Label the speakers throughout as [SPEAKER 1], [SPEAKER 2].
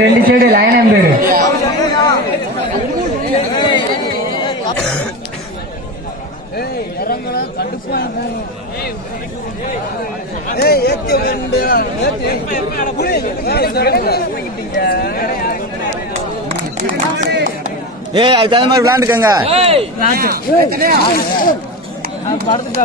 [SPEAKER 1] ரெண்டு சைடு லயனம் பேரு
[SPEAKER 2] ஏய் அது தகுந்த மாதிரி விளாண்டுக்கங்க
[SPEAKER 3] படுத்துட்டா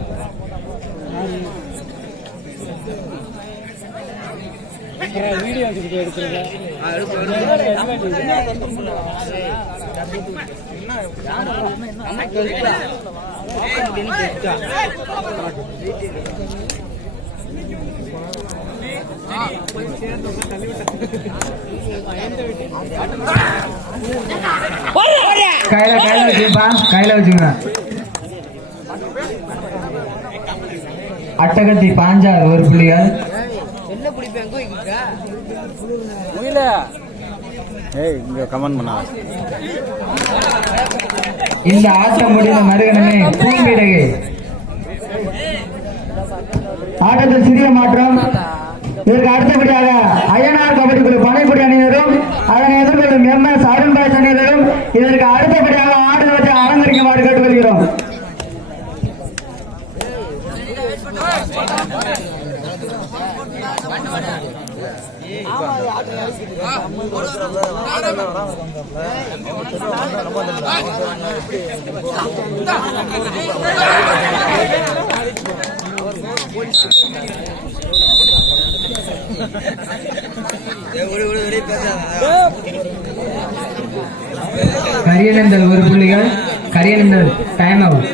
[SPEAKER 3] வீடியோ எடுத்துக்கிட்டு
[SPEAKER 1] கையில கையில வச்சுப்பா கையில வச்சுக்கிறேன் அட்டகத்தி பாஞ்சார் ஒரு புள்ளிகள். இந்த ஆட்டம் முடிந்த மறுகணமே பூம்பிடகு ஆட்டத்தில் சிறிய மாற்றம். இதற்கு அடுத்தபடியாக அய்யனார் கபடி குழு பனைக்குடி அணியினரும் அதனை எதிர்கொள்ளும் எம் எஸ் அருண்பாய்ஸ் அணியினரும் இதற்கு அடுத்தபடியாக ஆடுகளத்தை அலங்கரிக்குமாறு கேட்டுக்கொள்கிறோம் கரியனந்தல் ஒரு புள்ளிகள். கரியனந்தல் டைம் அவுட்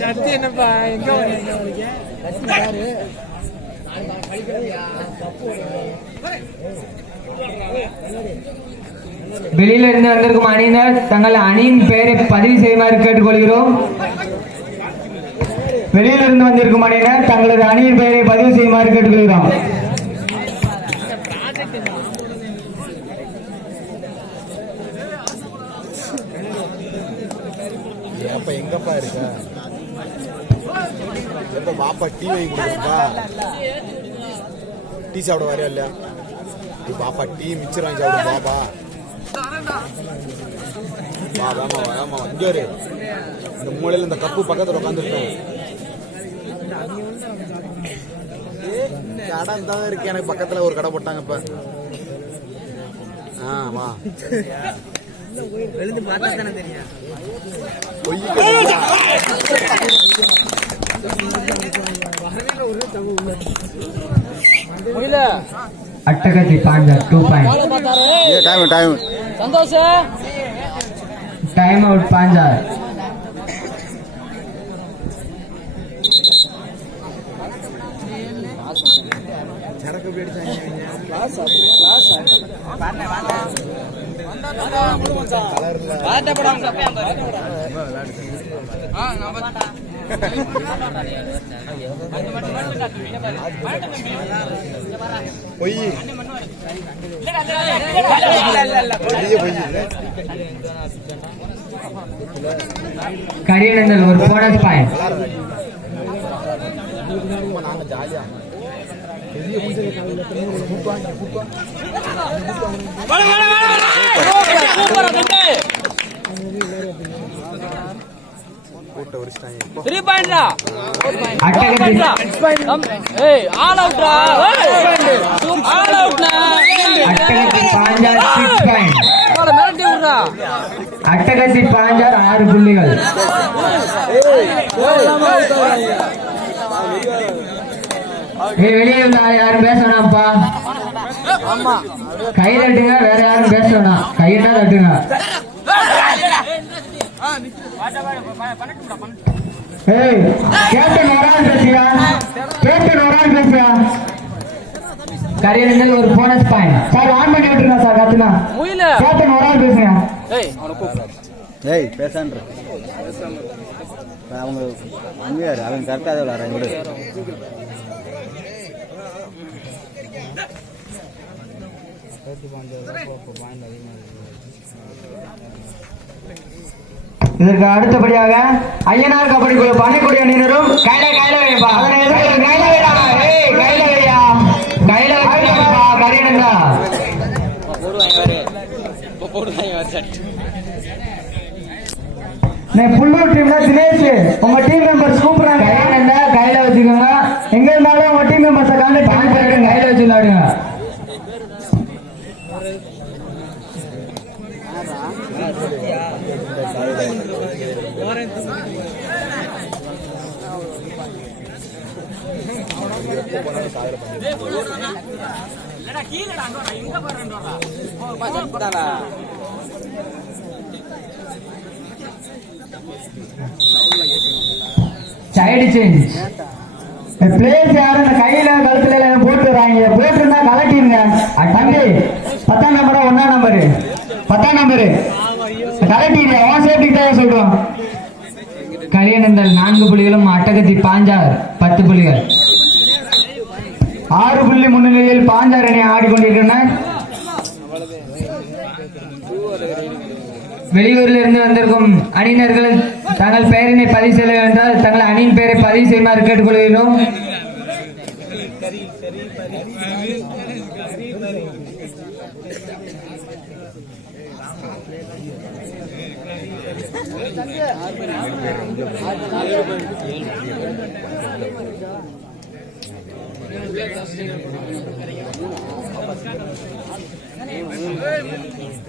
[SPEAKER 3] சத்தி என்னப்பா எங்க
[SPEAKER 1] வெளியில இருந்து வந்திருக்கும் அணியினர் தங்கள் அணியின் பெயரை பதிவு செய்யுமாறு கேட்டுக்கொள்கிறோம். வெளியில இருந்து வந்திருக்கும் அணியினர் தங்களது அணியின் பெயரை பதிவு செய்யுமாறு கேட்டுக்கொள்கிறோம்.
[SPEAKER 2] இருக்க? எப்ப பாப்பா டீ வாங்கி கொடுக்குறப்பா டீ சாப்பிட வரையா இல்லையா? பாப்பா டீ மிச்சர் வாங்கி சாப்பிடு பாப்பா வா வாமா வாமா இங்க இந்த மூலையில இந்த கப்பு பக்கத்துல உட்காந்துருக்கேன் கடை தான் இருக்கு. எனக்கு பக்கத்துல ஒரு கடை போட்டாங்க இப்ப. ஆ வா. பொய் கட்டுடா.
[SPEAKER 1] அட்டகத்தி Banjar two point
[SPEAKER 2] time time
[SPEAKER 3] Santhosh.
[SPEAKER 1] Time out Banjar
[SPEAKER 2] சரக்கு எப்படி அடிச்சாங்க பொய் பெரிய
[SPEAKER 1] ஒரு போனஸ் பாயிண்ட்
[SPEAKER 2] நாங்க ஜாலியா
[SPEAKER 1] அட்டகத்தி பாஞ்சார் ஆறு புள்ளிகள்
[SPEAKER 3] ஏய் வெளியே ஆள் யாரும் பேச வேணாம்ப்பா. கை தட்டுங்க வேற யாரும் பேச வேணாம். கையிட்டா தட்டுங்க. ஏய் ஆள் பேசியா கேப்டன் ஒரு ஆள் பேசியா கரியர்கள் ஒரு போனஸ் பாயிண்ட் சார் ஆன் பண்ணி விட்டுருங்க சார் கத்துனா.
[SPEAKER 4] முயில.
[SPEAKER 3] கேப்டன் ஒரு ஆள் பேசுங்க.
[SPEAKER 4] ஏய்
[SPEAKER 5] பேசான்ற அவங்க அவங்க கரெக்டாக விளாட்றாங்க
[SPEAKER 3] இதற்கு அடுத்தபடியாக ஐயனார் கபடி குழு பண்ணக்கூடிய அணியினரும் கையில கையில வைப்பா. அதனை எதிர்த்து கையில வைடா. ஏய் கையில வையா கையில வைப்பா கரியனுங்களா புல்லூர் டீம்ல தினேஷ் உங்க டீம் மெம்பர்ஸ் கூப்பிடுறாங்க. கையில கையில வச்சுக்கோங்க. எங்க இருந்தாலும் உங்க டீம் மெம்பர்ஸை கான்டாக்ட் பண்ணி பாருங்க கையில வச்சு விளையாடுங்க சைடு சேஞ்ச் பிளேஸ் யாரும் இந்த கையில கழுத்துல எல்லாம் போட்டு வராங்க. போட்டு இருந்தா கலட்டிருங்க. தம்பி பத்தாம் நம்பரா ஒன்னா நம்பரு பத்தாம் நம்பரு கலட்டிடுங்க அவன் சேஃப்டி தான் சொல்றோம். கலியனந்தல் நான்கு புள்ளிகளும் அட்டகத்தி பாஞ்சார் பத்து புள்ளிகள். ஆறு புள்ளி முன்னிலையில் பாஞ்சார் அணி ஆடிக்கொண்டிருக்கின்றனர் வெளியூரிலிருந்து வந்திருக்கும் அணியினர்கள் தங்கள் பெயரினை பதிவு செய்ய என்றால் தங்கள் அணியின் பெயரை பதிவு செய்யுமாறு கேட்டுக்கொள்கிறோம். Thank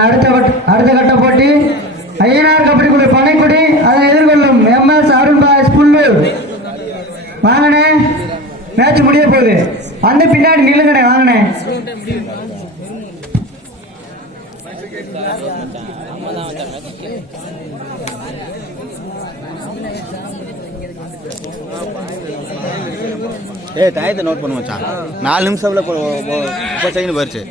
[SPEAKER 3] அடுத்த அடுத்த கட்ட போட்டி. ஐயனார் கபடி குழு பனைக்குடி அதை எதிர்கொள்ளும் எம் எஸ் அருண் புல்லு வாங்கண்ணே. மேட்ச் முடிய போகுது. வந்து பின்னாடி நில்லுங்கண்ணே வாங்கண்ணே.
[SPEAKER 5] ஏய் டயத்தை நோட் பண்ண மச்சான். நாலு நிமிஷம்ல இப்போ முப்பது செகண்ட் போயிடுச்சு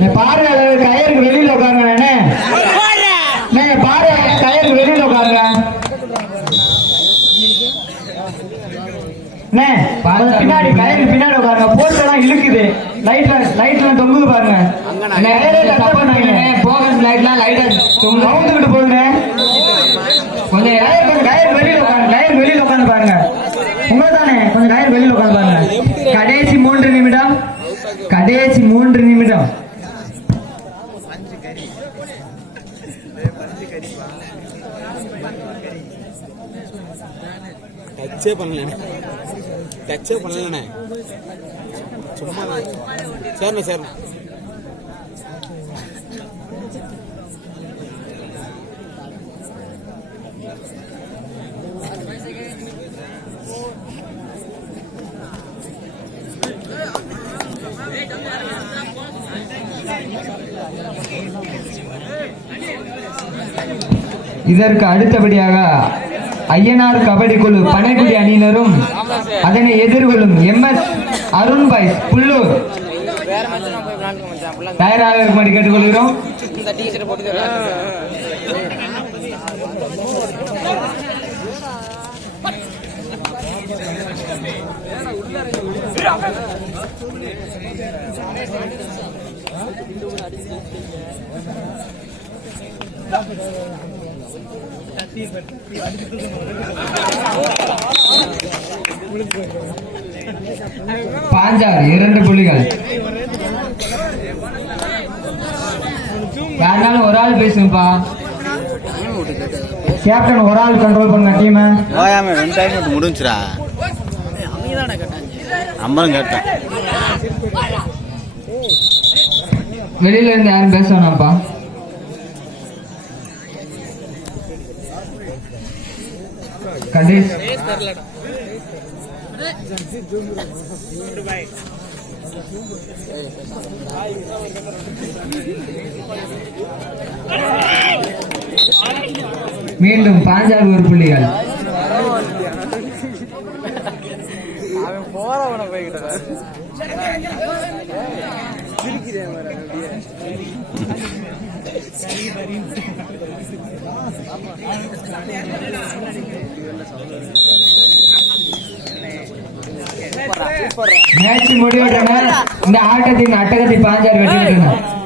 [SPEAKER 3] நீ பாரு அளவு கயருக்கு வெளியில உட்காருங்க நீங்க பாரு கயருக்கு வெளியில உட்காருங்க. பின்னாடி கயருக்கு பின்னாடி உட்காருங்க. போட்டெல்லாம் இழுக்குது. லைட்ல லைட்ல தொங்குது பாருங்க.
[SPEAKER 2] டச்சே பண்ணலண்ணே. டச்சே பண்ணலண்ணே. சும்மா சரிண்ணே சரிண்ணே.
[SPEAKER 3] இதற்கு அடுத்தபடியாக ஐயனார் கபடி குழு பனைக்குடி அணியினரும் அதனை எதிர்கொள்ளும் M S Arun boys Pullur. தயாராக இருக்கும்படி கேட்டுக்கொள்கிறோம்.
[SPEAKER 4] இந்த டீஷர்ட்
[SPEAKER 1] பாஞ்சார் இரண்டு புள்ளிகள். யாருனாலும் ஒரு ஆள் பேசுங்கப்பா. கேப்டன் ஒரு ஆள் கண்ட்ரோல் பண்ணுங்க டீமை
[SPEAKER 5] ஓயாம ரெண்டு டைம் முடிஞ்சுரா அம்மனும் கேட்டேன்.
[SPEAKER 1] வெளியில இருந்து யாரும் பேச வேணாம்ப்பா. கதிஷ் மீண்டும் பாஞ்சால் ஒரு புள்ளிகள்.
[SPEAKER 3] அவன் போறவன போய்கிட்ட
[SPEAKER 1] மேட்ச் முடிவுற்றன இந்த ஆட்டத்தின் அட்டகத்தை பாஞ்சார் வெற்றி பெற்றனர்